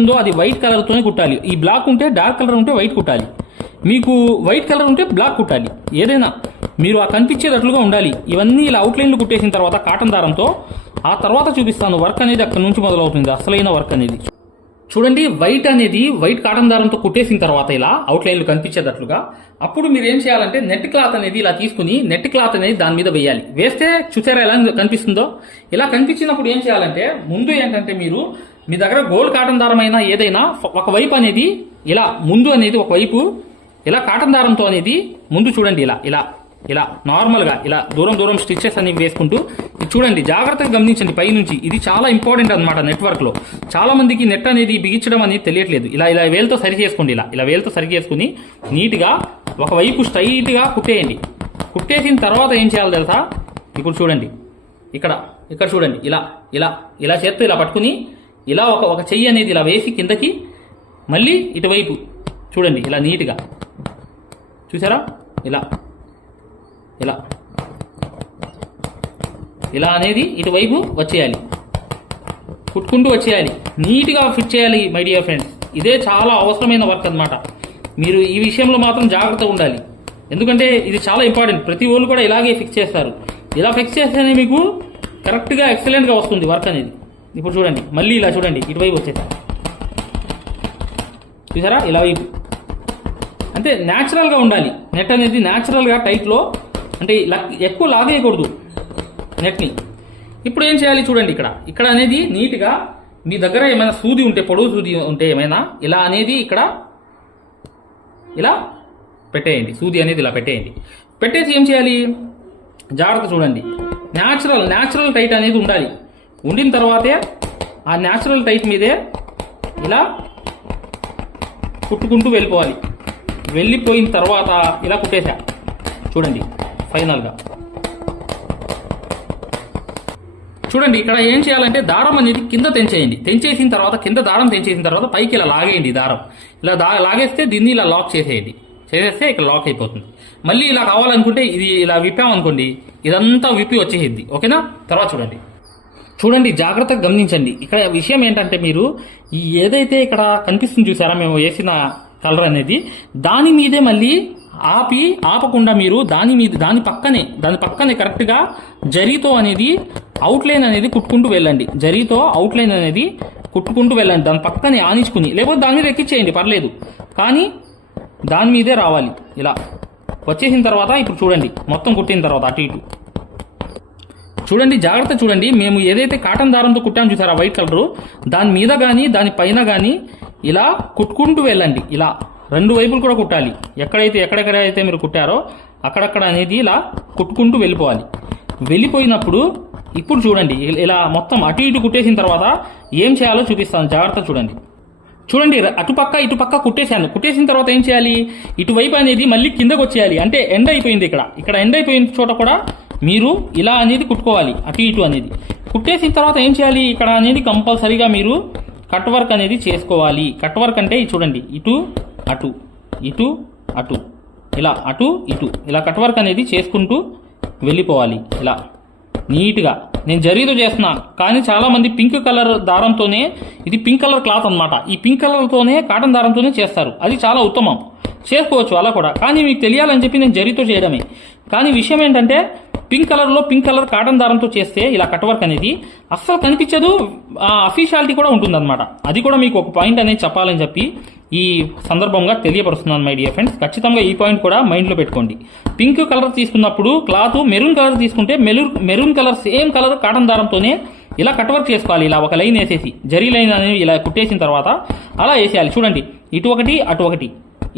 ఉందో అది వైట్ కలర్తోనే కుట్టాలి. ఈ బ్లాక్ ఉంటే డార్క్ కలర్ ఉంటే వైట్ కుట్టాలి. మీకు వైట్ కలర్ ఉంటే బ్లాక్ కుట్టాలి. ఏదైనా మీరు ఆ కనిపించేటట్లుగా ఉండాలి. ఇవన్నీ ఇలా అవుట్లైన్లు కుట్టేసిన తర్వాత కాటన్ దారంతో ఆ తర్వాత చూపిస్తాను వర్క్ అనేది అక్కడ నుంచి మొదలవుతుంది. అసలైన వర్క్ అనేది. చూడండి వైట్ అనేది వైట్ కాటన్ దారంతో కుట్టేసిన తర్వాత ఇలా అవుట్లైన్లు కనిపించేటట్లుగా. అప్పుడు మీరు ఏం చేయాలంటే నెట్ క్లాత్ అనేది ఇలా తీసుకుని నెట్ క్లాత్ అనేది దాని మీద వేయాలి. వేస్తే చూసారా ఎలా కనిపిస్తుందో? ఇలా కనిపించినప్పుడు ఏం చేయాలంటే ముందు ఏంటంటే మీరు మీ దగ్గర గోల్డ్ కాటన్ దారమైన ఏదైనా ఒక వైపు అనేది ఇలా ముందు అనేది ఒక వైపు ఇలా కాటన్ దారంతో అనేది ముందు చూడండి ఇలా ఇలా ఇలా నార్మల్గా ఇలా దూరం దూరం స్టిచెస్ అనేవి వేసుకుంటూ ఇది చూడండి జాగ్రత్తగా గమనించండి పైనుంచి. ఇది చాలా ఇంపార్టెంట్ అనమాట నెట్వర్క్లో. చాలా మందికి నెట్ అనేది బిగించడం అనేది తెలియట్లేదు. ఇలా ఇలా వేలతో సరి చేసుకోండి ఇలా ఇలా వేలతో సరి చేసుకుని నీట్గా ఒకవైపు స్ట్రైట్గా కుట్టేయండి. కుట్టేసిన తర్వాత ఏం చేయాలి తెలుసా? ఇప్పుడు చూడండి. ఇక్కడ ఇక్కడ చూడండి. ఇలా ఇలా ఇలా చేత్తో ఇలా పట్టుకుని ఇలా ఒక ఒక చెయ్యి అనేది ఇలా వేసి కిందకి మళ్ళీ ఇటువైపు చూడండి ఇలా నీట్గా. చూసారా? ఇలా. ఇలా. ఇలా అనేది ఇటువైపు వచ్చేయాలి. కుట్టుకుంటూ వచ్చేయాలి. నీట్గా ఫిట్ చేయాలి మై డియర్ ఫ్రెండ్స్. ఇదే చాలా అవసరమైన వర్క్ అన్నమాట. మీరు ఈ విషయంలో మాత్రం జాగ్రత్తగా ఉండాలి. ఎందుకంటే ఇది చాలా ఇంపార్టెంట్. ప్రతి వాళ్ళు కూడా ఇలాగే ఫిక్స్ చేస్తారు. ఇలా ఫిక్స్ చేస్తేనే మీకు కరెక్ట్గా ఎక్సలెంట్గా వస్తుంది వర్క్ అనేది. ఇప్పుడు చూడండి మళ్ళీ ఇలా చూడండి ఇటువైపు వచ్చేసా. చూసారా? ఇలా వైపు. అంటే న్యాచురల్గా ఉండాలి. నెట్ అనేది న్యాచురల్గా టైట్లో అంటే లక్- ఎక్కువ లాగేయకూడదు నెట్ని ఇప్పుడు ఏం చేయాలి చూడండి ఇక్కడ. ఇక్కడ అనేది నీట్గా మీ దగ్గర ఏమైనా సూది ఉంటే పొడవు సూది ఉంటే ఏమైనా ఇలా అనేది ఇక్కడ ఇలా పెట్టేయండి. సూది అనేది ఇలా పెట్టేయండి. పెట్టేసి ఏం చేయాలి? జాగ్రత్త చూడండి. న్యాచురల్ న్యాచురల్ టైట్ అనేది ఉండాలి. ఉండిన తర్వాతే ఆ న్యాచురల్ టైప్ మీదే ఇలా కుట్టుకుంటూ వెళ్ళిపోవాలి. వెళ్ళిపోయిన తర్వాత ఇలా కుట్టేశా. చూడండి ఫైనల్గా. చూడండి ఇక్కడ ఏం చేయాలంటే దారం అనేది కింద తెంచేయండి. తెంచేసిన తర్వాత కింద దారం తెంచేసిన తర్వాత పైకి ఇలా లాగేయండి దారం. ఇలా దా లాగేస్తే దీన్ని ఇలా లాక్ చేసేయండి. చేసేస్తే ఇక్కడ లాక్ అయిపోతుంది. మళ్ళీ ఇలా కావాలనుకుంటే ఇది ఇలా విప్పామనుకోండి ఇదంతా విప్పి వచ్చేసిద్ది. ఓకేనా? తర్వాత చూడండి. చూడండి జాగ్రత్తగా గమనించండి. ఇక్కడ విషయం ఏంటంటే మీరు ఈ ఏదైతే ఇక్కడ కనిపిస్తుంది చూసారా మేము వేసిన కలర్ అనేది దాని మీదే మళ్ళీ ఆపి ఆపకుండా మీరు దాని మీద దాని పక్కనే దాని పక్కనే కరెక్ట్గా జరీతో అనేది అవుట్లైన్ అనేది కుట్టుకుంటూ వెళ్ళండి. జరీతో అవుట్లైన్ అనేది కుట్టుకుంటూ వెళ్ళండి. దాని పక్కనే ఆనించుకుని లేకపోతే దాని మీద ఎక్కించేయండి పర్లేదు. కానీ దాని మీదే రావాలి. ఇలా వచ్చేసిన తర్వాత ఇప్పుడు చూడండి మొత్తం కుట్టిన తర్వాత అటు ఇటు. చూడండి జాగ్రత్త చూడండి. మేము ఏదైతే కాటన్ దారంతో కుట్టాం చూసారా వైట్ కలర్? దాని మీద కానీ దాని పైన కానీ ఇలా కుట్టుకుంటూ వెళ్ళండి. ఇలా రెండు వైపులు కూడా కుట్టాలి. ఎక్కడైతే ఎక్కడెక్కడ అయితే మీరు కుట్టారో అక్కడక్కడ అనేది ఇలా కుట్టుకుంటూ వెళ్ళిపోవాలి. వెళ్ళిపోయినప్పుడు ఇప్పుడు చూడండి ఇలా మొత్తం అటు ఇటు కుట్టేసిన తర్వాత ఏం చేయాలో చూపిస్తాను. జాగ్రత్త చూడండి. చూడండి అటుపక్క ఇటుపక్క కుట్టేశాను. కుట్టేసిన తర్వాత ఏం చేయాలి? ఇటువైపు అనేది మళ్ళీ కిందకు వచ్చేయాలి. అంటే ఎండ్ అయిపోయింది ఇక్కడ. ఇక్కడ ఎండ్ అయిపోయిన చోట కూడా మీరు ఇలా అనేది కుట్టుకోవాలి అటు ఇటు అనేది. కుట్టేసిన తర్వాత ఏం చేయాలి? ఇక్కడ అనేది కంపల్సరీగా మీరు కట్ వర్క్ అనేది చేసుకోవాలి. కట్ వర్క్ అంటే ఇది చూడండి ఇటు అటు ఇటు అటు. ఇలా అటు ఇటు. ఇలా కట్ వర్క్ అనేది చేసుకుంటూ వెళ్ళిపోవాలి. ఇలా నీట్గా. నేను జరీతో చేస్తున్నా కానీ చాలామంది పింక్ కలర్ దారంతోనే ఇది పింక్ కలర్ క్లాత్ అన్నమాట. ఈ పింక్ కలర్తోనే కాటన్ దారంతోనే చేస్తారు. అది చాలా ఉత్తమం. చేసుకోవచ్చు అలా కూడా. కానీ మీకు తెలియాలని చెప్పి నేను జరీతో చేయడమే. కానీ విషయం ఏంటంటే పింక్ కలర్లో పింక్ కలర్ కాటన్ దారంతో చేస్తే ఇలా కట్ వర్క్ అనేది అస్సలు కనిపించదు. ఆ అఫీషియాలిటీ కూడా ఉంటుందన్నమాట. అది కూడా మీకు ఒక పాయింట్ అనేది చెప్పాలని చెప్పి ఈ సందర్భంగా తెలియపరుస్తున్నాను మై డియర్ ఫ్రెండ్స్ ఖచ్చితంగా ఈ పాయింట్ కూడా మైండ్లో పెట్టుకోండి. పింక్ కలర్ తీసుకున్నప్పుడు క్లాత్ మెరూన్ కలర్ తీసుకుంటే maroon maroon colour same colour cotton దారంతోనే ఇలా కట్ వర్క్ చేసుకోవాలి. ఇలా ఒక లైన్ వేసేసి జరీ లైన్ అనేది ఇలా కుట్టేసిన తర్వాత అలా వేసేయాలి. చూడండి ఇటు ఒకటి అటు ఒకటి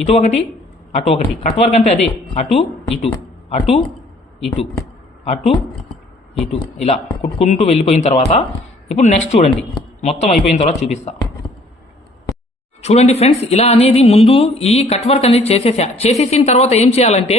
ఇటు ఒకటి అటు ఒకటి. కట్ వర్క్ అంటే అదే. అటు ఇటు అటు ఇటు. అటు ఇటు ఇలా కుట్టుకుంటూ వెళ్ళిపోయిన తర్వాత ఇప్పుడు నెక్స్ట్ చూడండి. మొత్తం అయిపోయిన తర్వాత చూపిస్తా. చూడండి ఫ్రెండ్స్ ఇలా అనేది ముందు ఈ కట్ వర్క్ అనేది చేసేసా. చేసేసిన తర్వాత ఏం చేయాలంటే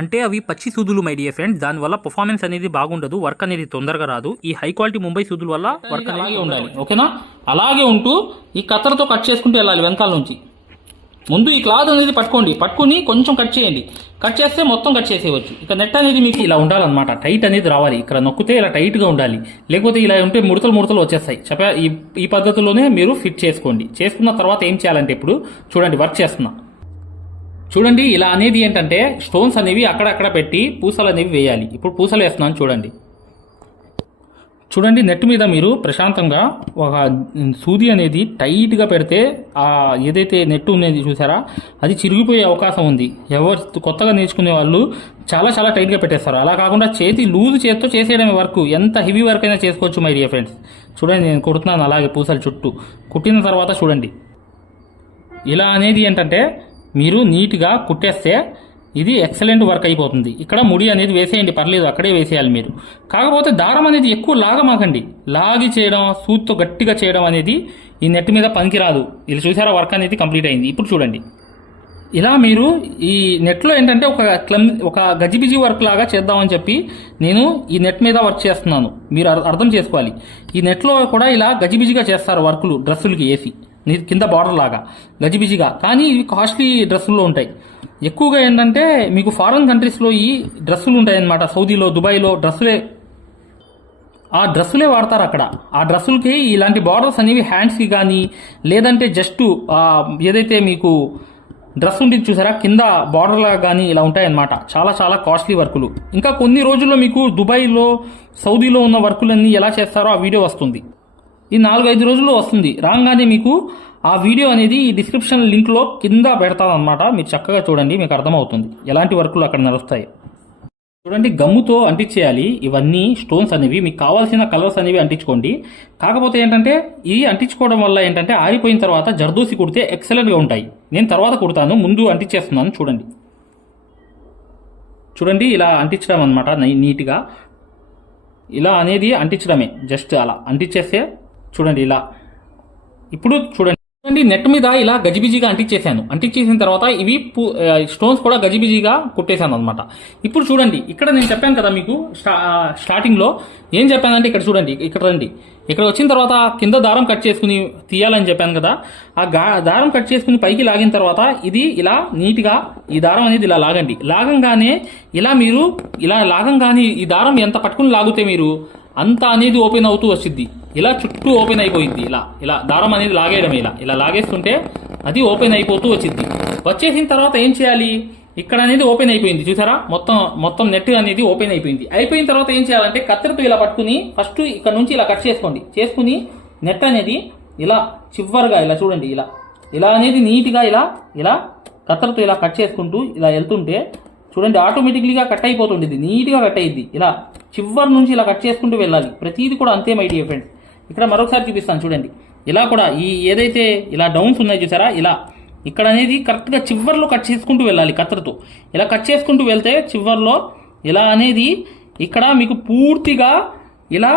అంటే అవి పచ్చి సూదులు మై డియర్ ఫ్రెండ్స్ దానివల్ల పర్ఫార్మెన్స్ అనేది బాగుండదు వర్క్ అనేది తొందరగా రాదు. ఈ హై క్వాలిటీ ముంబై సూదుల వల్ల వర్క్ అలాగే ఉండాలి. ఓకేనా? అలాగే ఉంటూ ఈ కత్తెరతో కట్ చేసుకుంటూ వెళ్ళాలి వెనకాల నుంచి. ముందు ఈ క్లాత్ అనేది పట్టుకోండి. పట్టుకుని కొంచెం కట్ చేయండి. కట్ చేస్తే మొత్తం కట్ చేసేయవచ్చు. ఇక నెట్ అనేది మీకు ఇలా ఉండాలన్నమాట. టైట్ అనేది రావాలి. ఇక్కడ నొక్కితే ఇలా టైట్గా ఉండాలి. లేకపోతే ఇలా ఉంటే ముడతలు ముడతలు వచ్చేస్తాయి. చెప్పా ఈ ఈ పద్ధతిలోనే మీరు ఫిట్ చేసుకోండి. చేసుకున్న తర్వాత ఏం చేయాలంటే ఇప్పుడు చూడండి వర్క్ చేస్తున్నా. చూడండి ఇలా అనేది ఏంటంటే స్టోన్స్ అనేవి అక్కడక్కడ పెట్టి పూసలు అనేవి వేయాలి. ఇప్పుడు పూసలు వేస్తున్నాను చూడండి. చూడండి నెట్ మీద మీరు ప్రశాంతంగా ఒక సూది అనేది టైట్గా పెడితే ఆ ఏదైతే నెట్ ఉన్నది చూసారా అది చిరిగిపోయే అవకాశం ఉంది. ఎవరు కొత్తగా నేర్చుకునే వాళ్ళు చాలా చాలా టైట్గా పెట్టేస్తారు. అలా కాకుండా చేతి లూజ్ చేత్తో చేసేయడమే వర్క్. ఎంత హెవీ వర్క్ అయినా చేసుకోవచ్చు మై డియర్ ఫ్రెండ్స్ చూడండి నేను కుడుతున్నాను అలాగే పూసలు చుట్టూ. కుట్టిన తర్వాత చూడండి. ఇలా అనేది ఏంటంటే మీరు నీట్గా కుట్టేస్తే ఇది ఎక్సలెంట్ వర్క్ అయిపోతుంది. ఇక్కడ ముడి అనేది వేసేయండి పర్లేదు అక్కడే వేసేయాలి మీరు. కాకపోతే దారం అనేది ఎక్కువ లాగమాకండి. లాగి చేయడం సూత్తో గట్టిగా చేయడం అనేది ఈ నెట్ మీద పనికిరాదు. ఇలా చూసారా వర్క్ అనేది కంప్లీట్ అయింది. ఇప్పుడు చూడండి. ఇలా మీరు ఈ నెట్లో ఏంటంటే ఒక క్లమ్ ఒక గజిబిజి వర్క్ లాగా చేద్దామని చెప్పి నేను ఈ నెట్ మీద వర్క్ చేస్తున్నాను. మీరు అర్థం చేసుకోవాలి. ఈ నెట్లో కూడా ఇలా గజిబిజిగా చేస్తారు వర్కులు డ్రెస్సులకి వేసి కింద బార్డర్ లాగా గజిబిజిగా. కానీ ఇవి కాస్ట్లీ డ్రెస్సుల్లో ఉంటాయి. ఎక్కువగా ఏంటంటే మీకు ఫారెన్ కంట్రీస్లో ఈ డ్రెస్సులు ఉంటాయన్నమాట. సౌదీలో దుబాయ్లో డ్రెస్సులే ఆ డ్రెస్సులే వాడతారు అక్కడ. ఆ డ్రెస్సులకి ఇలాంటి బార్డర్స్ అనేవి హ్యాండ్స్కి కానీ లేదంటే జస్ట్ ఏదైతే మీకు డ్రెస్ ఉంటుంది చూసారా కింద బార్డర్లా కానీ ఇలా ఉంటాయన్నమాట. చాలా చాలా కాస్ట్లీ వర్కులు ఇంకా కొన్ని రోజుల్లో మీకు దుబాయ్లో సౌదీలో ఉన్న వర్కులన్నీ ఎలా చేస్తారో ఆ వీడియో వస్తుంది. ఈ నాలుగైదు రోజుల్లో వస్తుంది. రాగానే మీకు ఆ వీడియో అనేది ఈ డిస్క్రిప్షన్ లింక్లో కింద పెడతాను మీరు చక్కగా చూడండి మీకు అర్థమవుతుంది. ఎలాంటి వర్కులు అక్కడ నడుస్తాయి? చూడండి గమ్ముతో అంటించేయాలి. ఇవన్నీ స్టోన్స్ అనేవి. మీకు కావాల్సిన కలర్స్ అనేవి అంటించుకోండి. కాకపోతే ఏంటంటే ఇవి అంటించుకోవడం వల్ల ఏంటంటే ఆరిపోయిన తర్వాత జర్దోసి కుడితే ఎక్సలెంట్గా ఉంటాయి. నేను తర్వాత కుడతాను. ముందు అంటించేస్తున్నాను. చూడండి. చూడండి ఇలా అంటించడం అనమాట నీట్గా. ఇలా అనేది అంటించడమే. జస్ట్ అలా. అంటించేస్తే చూడండి ఇలా. ఇప్పుడు చూడండి. చూడండి నెట్ మీద ఇలా గజిబిజిగా అంటించేసాను అంటించేసిన తర్వాత ఇవి స్టోన్స్ కూడా గజిబిజిగా కుట్టేశాను అనమాట ఇప్పుడు చూడండి ఇక్కడ నేను చెప్పాను కదా మీకు స్టా స్టార్టింగ్లో ఏం చెప్పానంటే ఇక్కడ చూడండి ఇక్కడ రండి. ఇక్కడ వచ్చిన తర్వాత కింద దారం కట్ చేసుకుని తీయాలని చెప్పాను కదా. ఆ దారం కట్ చేసుకుని పైకి లాగిన తర్వాత ఇది ఇలా నీట్గా ఈ దారం అనేది ఇలా లాగండి. లాగంగానే ఇలా మీరు ఇలా లాగంగానే ఈ దారం ఎంత పట్టుకుని లాగితే మీరు అంత అనేది ఓపెన్ అవుతూ వచ్చింది ఇలా చుట్టూ ఓపెన్ అయిపోయింది. ఇలా ఇలా దారం అనేది లాగేయడం ఇలా. ఇలా లాగేస్తుంటే అది ఓపెన్ అయిపోతూ వచ్చింది. వచ్చేసిన తర్వాత ఏం చేయాలి? ఇక్కడ అనేది ఓపెన్ అయిపోయింది. చూసారా? మొత్తం మొత్తం నెట్ అనేది ఓపెన్ అయిపోయింది. అయిపోయిన తర్వాత ఏం చేయాలంటే కత్తెరతో ఇలా పట్టుకుని ఫస్ట్ ఇక్కడ నుంచి ఇలా కట్ చేసుకోండి. చేసుకుని నెట్ అనేది ఇలా చివరిగా ఇలా చూడండి. ఇలా ఇలా అనేది నీట్గా ఇలా ఇలా కత్తెరతో ఇలా కట్ చేసుకుంటూ ఇలా వెళ్తుంటే చూడండి ఆటోమేటిక్లీగా కట్ అయిపోతుండేది. నీట్గా కట్ అయ్యింది ఇలా చివరి నుంచి ఇలా కట్ చేసుకుంటూ వెళ్ళాలి. ప్రతిదీ కూడా అంతే మై డియర్ ఫ్రెండ్స్ ఇక్కడ మరొకసారి చూపిస్తాను చూడండి. ఇలా కూడా ఈ ఏదైతే ఇలా డౌన్స్ ఉన్నాయి చూసారా? ఇలా. ఇక్కడ అనేది కరెక్ట్గా చివర్లో కట్ చేసుకుంటూ వెళ్ళాలి కత్తెరతో ఇలా కట్ చేసుకుంటూ వెళ్తే చివర్లో ఇలా అనేది ఇక్కడ మీకు పూర్తిగా ఇలా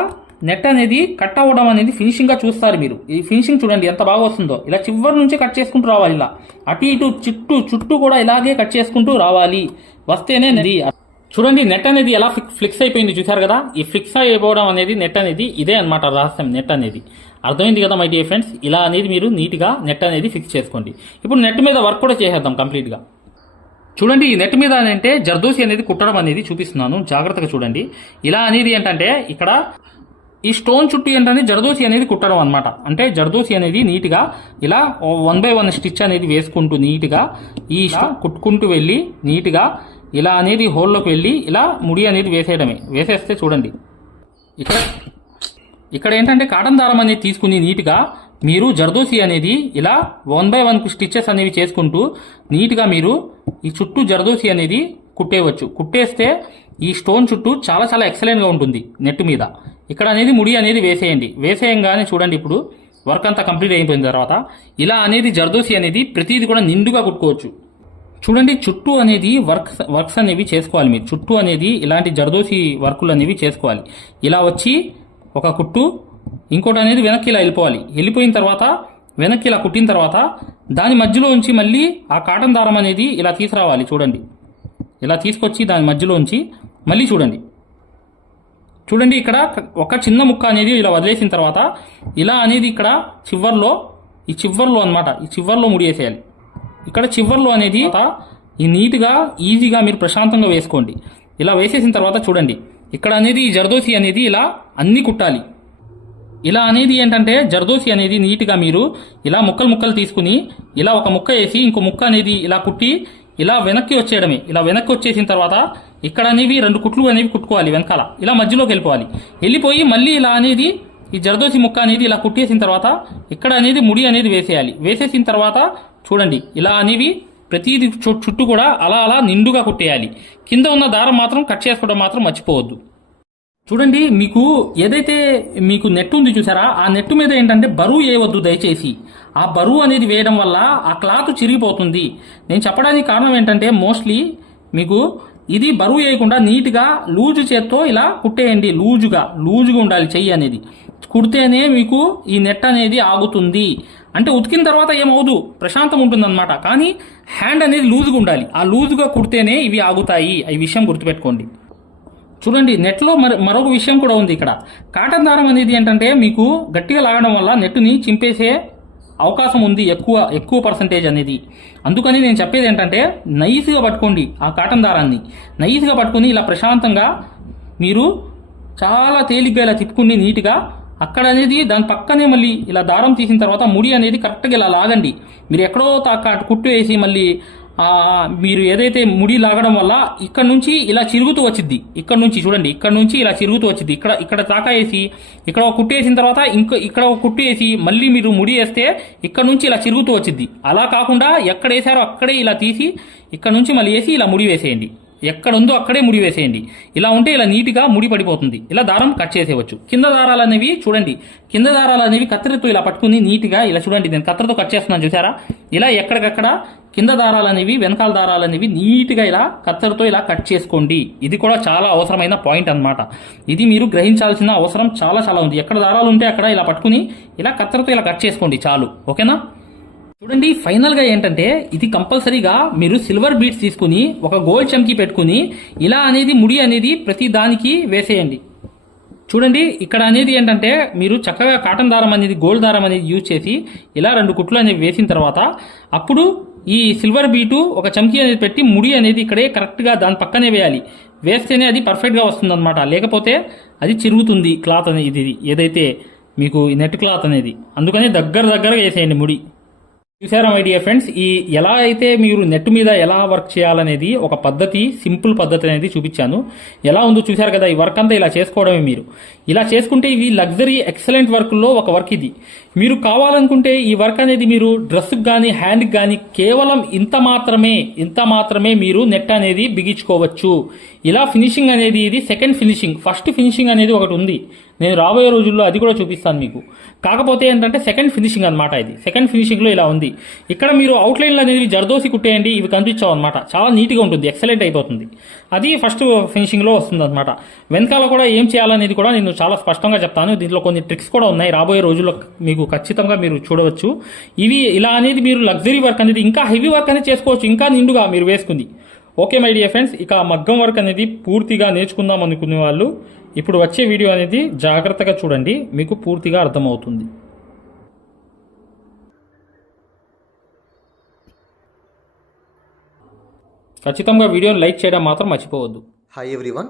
నెట్ అనేది కట్ అవ్వడం అనేది ఫినిషింగ్గా చూస్తారు మీరు. ఈ ఫినిషింగ్ చూడండి ఎంత బాగా వస్తుందో. ఇలా చివరి నుంచే కట్ చేసుకుంటూ రావాలి ఇలా. అటు ఇటు చుట్టూ చుట్టూ కూడా ఇలాగే కట్ చేసుకుంటూ రావాలి. వస్తేనే నది చూడండి నెట్ అనేది ఎలా ఫిక్ ఫ్లిక్స్ అయిపోయింది చూసారు కదా? ఈ ఫ్లిక్స్ అయిపోవడం అనేది నెట్ అనేది ఇదే అనమాట రహస్యం నెట్ అనేది. అర్థమైంది కదా మై డియర్ ఫ్రెండ్స్ ఇలా అనేది మీరు నీట్గా నెట్ అనేది ఫిక్స్ చేసుకోండి. ఇప్పుడు నెట్ మీద వర్క్ కూడా చేసేద్దాం కంప్లీట్గా చూడండి ఈ నెట్ మీద అంటే జర్దోసి అనేది కుట్టడం అనేది చూపిస్తున్నాను. జాగ్రత్తగా చూడండి. ఇలా అనేది ఏంటంటే ఇక్కడ ఈ స్టోన్ చుట్టూ ఏంటంటే జర్దోసి అనేది కుట్టడం అనమాట అంటే జర్దోసి అనేది నీట్గా ఇలా వన్ బై వన్ స్టిచ్ అనేది వేసుకుంటూ నీట్గా ఈ కుట్టుకుంటూ వెళ్ళి నీట్గా ఇలా అనేది హోల్లోకి వెళ్ళి ఇలా ముడి అనేది వేసేయడమే. వేసేస్తే చూడండి. ఇక్కడ ఇక్కడ ఏంటంటే కాటన్ దారం అనేది తీసుకుని నీట్గా మీరు జర్దోసి అనేది ఇలా వన్ బై వన్ స్టిచ్చెస్ అనేవి చేసుకుంటూ నీట్గా మీరు ఈ చుట్టూ జర్దోసి అనేది కుట్టేయవచ్చు కుట్టేస్తే ఈ స్టోన్ చుట్టూ చాలా చాలా ఎక్సలెంట్గా ఉంటుంది నెట్ మీద. ఇక్కడ అనేది ముడి అనేది వేసేయండి. వేసేయంగానే చూడండి ఇప్పుడు వర్క్ అంతా కంప్లీట్ అయిపోయిన తర్వాత ఇలా అనేది జర్దోసి అనేది ప్రతిదీ కూడా నిండుగా కుట్టుకోవచ్చు. చూడండి చుట్టూ అనేది వర్క్స్ వర్క్స్ అనేవి చేసుకోవాలి మీరు. చుట్టూ అనేది ఇలాంటి జరదోసి వర్కులు అనేవి చేసుకోవాలి. ఇలా వచ్చి ఒక కుట్టు ఇంకోటి అనేది వెనక్కి ఇలా వెళ్ళిపోవాలి. వెళ్ళిపోయిన తర్వాత వెనక్కి ఇలా కుట్టిన తర్వాత దాని మధ్యలో ఉంచి మళ్ళీ ఆ కాటన్ దారం అనేది ఇలా తీసుకురావాలి చూడండి. ఇలా తీసుకొచ్చి దాని మధ్యలో ఉంచి మళ్ళీ చూడండి. చూడండి ఇక్కడ ఒక చిన్న ముక్క అనేది ఇలా వదిలేసిన తర్వాత ఇలా అనేది ఇక్కడ చివర్లో ఈ చివర్లో అన్నమాట ఈ చివర్లో ముడివేసేయాలి ఇక్కడ చివర్లో అనేది ఈ నీట్గా ఈజీగా మీరు ప్రశాంతంగా వేసుకోండి. ఇలా వేసేసిన తర్వాత చూడండి. ఇక్కడ అనేది ఈ జర్దోసి అనేది ఇలా అన్ని కుట్టాలి. ఇలా అనేది ఏంటంటే జర్దోసి అనేది నీట్గా మీరు ఇలా ముక్కలు ముక్కలు తీసుకుని ఇలా ఒక ముక్క వేసి ఇంకో ముక్క అనేది ఇలా కుట్టి ఇలా వెనక్కి వచ్చేయడమే. ఇలా వెనక్కి వచ్చేసిన తర్వాత ఇక్కడ అనేవి రెండు కుట్లు అనేవి కుట్టుకోవాలి వెనకాల. ఇలా మధ్యలోకి వెళ్ళిపోవాలి. వెళ్ళిపోయి మళ్ళీ ఇలా అనేది ఈ జర్దోసి ముక్క అనేది ఇలా కుట్టేసిన తర్వాత ఇక్కడ అనేది ముడి అనేది వేసేయాలి. వేసేసిన తర్వాత చూడండి ఇలా అనేవి ప్రతిదీ చు- చుట్టూ కూడా అలా అలా నిండుగా కుట్టేయాలి. కింద ఉన్న దారం మాత్రం కట్ చేసుకోవడం మాత్రం మర్చిపోవద్దు. చూడండి మీకు ఏదైతే మీకు నెట్ ఉంది చూసారా ఆ నెట్ మీద ఏంటంటే బరువు వేయవద్దు దయచేసి. ఆ బరువు అనేది వేయడం వల్ల ఆ క్లాత్ చిరిగిపోతుంది. నేను చెప్పడానికి కారణం ఏంటంటే మోస్ట్లీ మీకు ఇది బరువు వేయకుండా నీట్గా లూజు చేత్తో ఇలా కుట్టేయండి లూజుగా లూజుగా ఉండాలి చెయ్యి అనేది. కుడితేనే మీకు ఈ నెట్ అనేది ఆగుతుంది. అంటే ఉతికిన తర్వాత ఏమవుదు? ప్రశాంతం ఉంటుందన్నమాట. కానీ హ్యాండ్ అనేది లూజుగా ఉండాలి. ఆ లూజుగా కుడితేనే ఇవి ఆగుతాయి. ఈ విషయం గుర్తుపెట్టుకోండి. చూడండి నెట్లో మరి మరొక విషయం కూడా ఉంది ఇక్కడ. కాటన్ దారం అనేది ఏంటంటే మీకు గట్టిగా లాగడం వల్ల నెట్ని చింపేసే అవకాశం ఉంది ఎక్కువ ఎక్కువ పర్సంటేజ్ అనేది. అందుకని నేను చెప్పేది ఏంటంటే నైస్గా పట్టుకోండి ఆ కాటన్ దారాన్ని. నైస్గా పట్టుకుని ఇలా ప్రశాంతంగా మీరు చాలా తేలిగ్గా ఇలా తిప్పుకుని నీట్గా అక్కడ అనేది దాని పక్కనే మళ్ళీ ఇలా దారం తీసిన తర్వాత ముడి అనేది కరెక్ట్గా ఇలా లాగండి. మీరు ఎక్కడో తా- కుట్టు వేసి మళ్ళీ మీరు ఏదైతే ముడి లాగడం వల్ల ఇక్కడ నుంచి ఇలా చిరుగుతూ వచ్చింది ఇక్కడ నుంచి చూడండి ఇక్కడ నుంచి ఇలా చిరుగుతూ వచ్చింది ఇక్కడ ఇక్కడ తాకా వేసి ఇక్కడ ఒక కుట్టు వేసిన తర్వాత ఇంకో ఇక్కడ ఒక కుట్టు వేసి మళ్ళీ మీరు ముడి వేస్తే ఇక్కడ నుంచి ఇలా చిరుగుతూ వచ్చింది అలా కాకుండా ఎక్కడ వేసారో అక్కడే ఇలా తీసి ఇక్కడ నుంచి మళ్ళీ వేసి ఇలా ముడి వేసేయండి. ఎక్కడ ఉందో అక్కడే ముడి వేసేయండి. ఇలా ఉంటే ఇలా నీట్గా ముడి పడిపోతుంది. ఇలా దారం కట్ చేసేవచ్చు కింద దారాలు అనేవి చూడండి. కింద దారాలు అనేవి కత్తెరతో ఇలా పట్టుకుని నీట్గా ఇలా చూడండి. నేను కత్తెరతో కట్ చేస్తున్నాను చూసారా? ఇలా ఎక్కడికక్కడ కింద దారాలు అనేవి వెనకాల దారాలు అనేవి నీట్గా ఇలా కత్తెరతో ఇలా కట్ చేసుకోండి. ఇది కూడా చాలా అవసరమైన పాయింట్ అనమాట ఇది మీరు గ్రహించాల్సిన అవసరం చాలా చాలా ఉంది. ఎక్కడ దారాలు ఉంటే అక్కడ ఇలా పట్టుకుని ఇలా కత్తెరతో ఇలా కట్ చేసుకోండి చాలు. ఓకేనా? చూడండి ఫైనల్గా ఏంటంటే ఇది కంపల్సరీగా మీరు సిల్వర్ బీట్స్ తీసుకుని ఒక గోల్డ్ చమ్కి పెట్టుకుని ఇలా అనేది ముడి అనేది ప్రతి దానికి వేసేయండి. చూడండి ఇక్కడ అనేది ఏంటంటే మీరు చక్కగా కాటన్ దారం అనేది గోల్డ్ దారం అనేది యూజ్ చేసి ఇలా రెండు కుట్లు అనేవి వేసిన తర్వాత అప్పుడు ఈ సిల్వర్ బీటు ఒక చమ్కీ అనేది పెట్టి ముడి అనేది ఇక్కడే కరెక్ట్గా దాని పక్కనే వేయాలి. వేస్తేనే అది పర్ఫెక్ట్గా వస్తుందన్నమాట. లేకపోతే అది చిరుగుతుంది క్లాత్ అనేది ఇది ఏదైతే మీకు నెట్ క్లాత్ అనేది. అందుకని దగ్గర దగ్గరగా వేసేయండి ముడి. చూసారా మై డియర్ ఫ్రెండ్స్ ఈ ఎలా అయితే మీరు నెట్ మీద ఎలా వర్క్ చేయాలనేది ఒక పద్ధతి సింపుల్ పద్ధతి అనేది చూపించాను. ఎలా ఉందో చూసారు కదా ఈ వర్క్ అంతా ఇలా చేసుకోవడమే మీరు. ఇలా చేసుకుంటే ఇవి లగ్జరీ ఎక్సలెంట్ వర్క్లో ఒక వర్క్ ఇది. మీరు కావాలనుకుంటే ఈ వర్క్ అనేది మీరు డ్రెస్కి కానీ హ్యాండ్కి కానీ కేవలం ఇంత మాత్రమే ఇంత మాత్రమే మీరు నెట్ అనేది బిగించుకోవచ్చు. ఇలా ఫినిషింగ్ అనేది ఇది సెకండ్ ఫినిషింగ్. ఫస్ట్ ఫినిషింగ్ అనేది ఒకటి ఉంది. నేను రాబోయే రోజుల్లో అది కూడా చూపిస్తాను మీకు. కాకపోతే ఏంటంటే సెకండ్ ఫినిషింగ్ అనమాట ఇది. సెకండ్ ఫినిషింగ్లో ఇలా ఉంది. ఇక్కడ మీరు అవుట్లైన్లు అనేది జర్దోసి కుట్టేయండి ఇవి కనిపించావు అనమాట చాలా నీట్గా ఉంటుంది ఎక్సలెంట్ అయిపోతుంది. అది ఫస్ట్ ఫినిషింగ్లో వస్తుంది అనమాట వెనకాల కూడా ఏం చేయాలనేది కూడా నేను చాలా స్పష్టంగా చెప్తాను. దీంట్లో కొన్ని ట్రిక్స్ కూడా ఉన్నాయి. రాబోయే రోజుల్లో మీకు ఖచ్చితంగా మీరు చూడవచ్చు. ఇవి ఇలా అనేది మీరు లగ్జరీ వర్క్ అనేది ఇంకా హెవీ వర్క్ అనేది చేసుకోవచ్చు. ఇంకా నిండుగా మీరు వేసుకుంది. ఓకే మై డియర్ ఫ్రెండ్స్ ఇక మగ్గం వర్క్ అనేది పూర్తిగా నేర్చుకుందాం అనుకునే వాళ్ళు ఇప్పుడు వచ్చే వీడియో అనేది జాగ్రత్తగా చూడండి మీకు పూర్తిగా అర్థమవుతుంది. ఖచ్చితంగా వీడియోని లైక్ చేయడం మాత్రం మర్చిపోవద్దు. Hi everyone